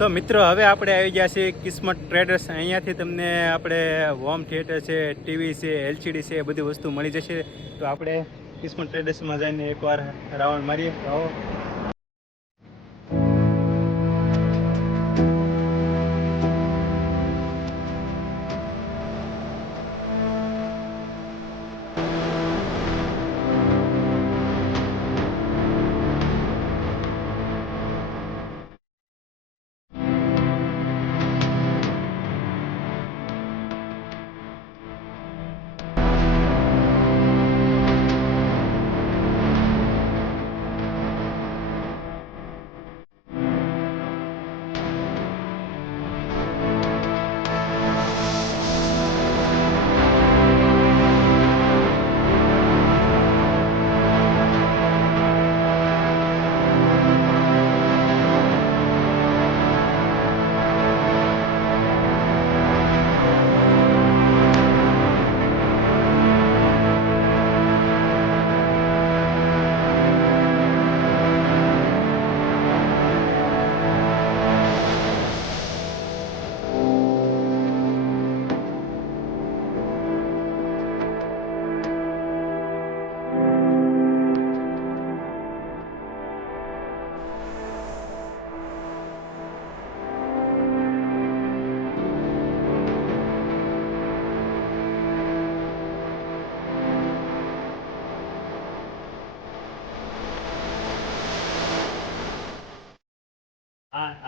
તો મિત્રો હવે આપણે આવી ગયા છીએ કિસ્મત ટ્રેડર્સ. અહીંયાથી તમને આપણે હોમ થિયેટર છે, ટીવી છે, એલસીડી છે, એ બધી વસ્તુ મળી જશે. તો આપણે કિસ્મત ટ્રેડર્સમાં જઈને એકવાર રાઉન્ડ મારીએ. આવો.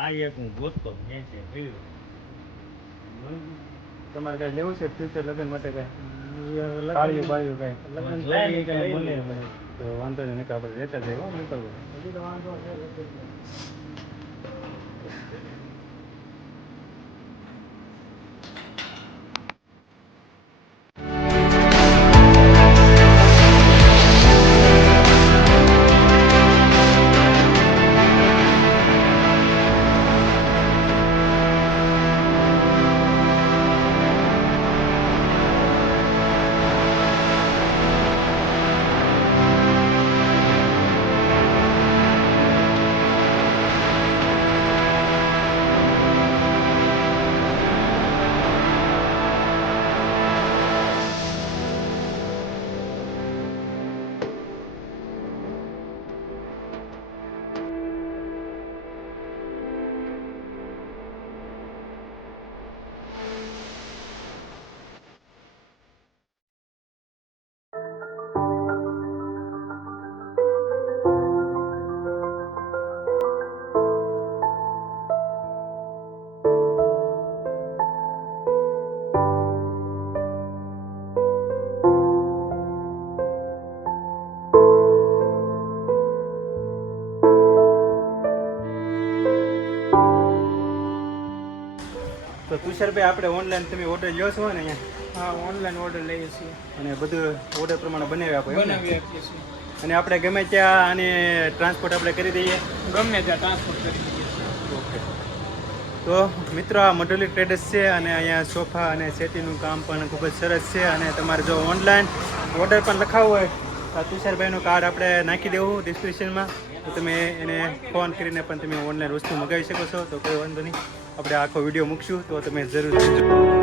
આ એક હું ગોતતો મેં છે તમારે કઈ લેવું છે ફ્યુચર લગ્ન માટે કઈ કાળિયું બાળ્યું કઈ લગ્ન તો વાંધો નહીં આપણે લેતા જઈએ નીકળવું. તો તુષારભાઈ આપણે ઓનલાઈન તમે ઓર્ડર લ્યો છો ને અહીંયા? હા, ઓનલાઈન ઓર્ડર લઈએ છીએ અને બધું ઓર્ડર પ્રમાણે બનાવી આપો એમ ને? બનાવી આપીએ છીએ અને આપણે ગમે ત્યાં આને ટ્રાન્સપોર્ટ આપણે કરી દઈએ? ગમે ત્યાં ટ્રાન્સપોર્ટ કરી દઈએ છીએ. ઓકે. તો મિત્રો આ મઢોલી ટ્રેડર્સ છે અને અહીંયા સોફા અને સેટીનું કામ પણ ખૂબ જ સરસ છે. અને તમારે જો ઓનલાઈન ઓર્ડર પણ લખાવવો હોય તો તુષારભાઈનું કાર્ડ આપણે નાખી દેવું ડિસ્ક્રિપ્શનમાં. તો તમે એને ફોન કરીને પણ તમે ઓનલાઈન વસ્તુ મંગાવી શકો છો. તો કોઈ વાંધો નહીં, આપણે આખો વિડીયો મૂકશું તો તમે જરૂર જોજો.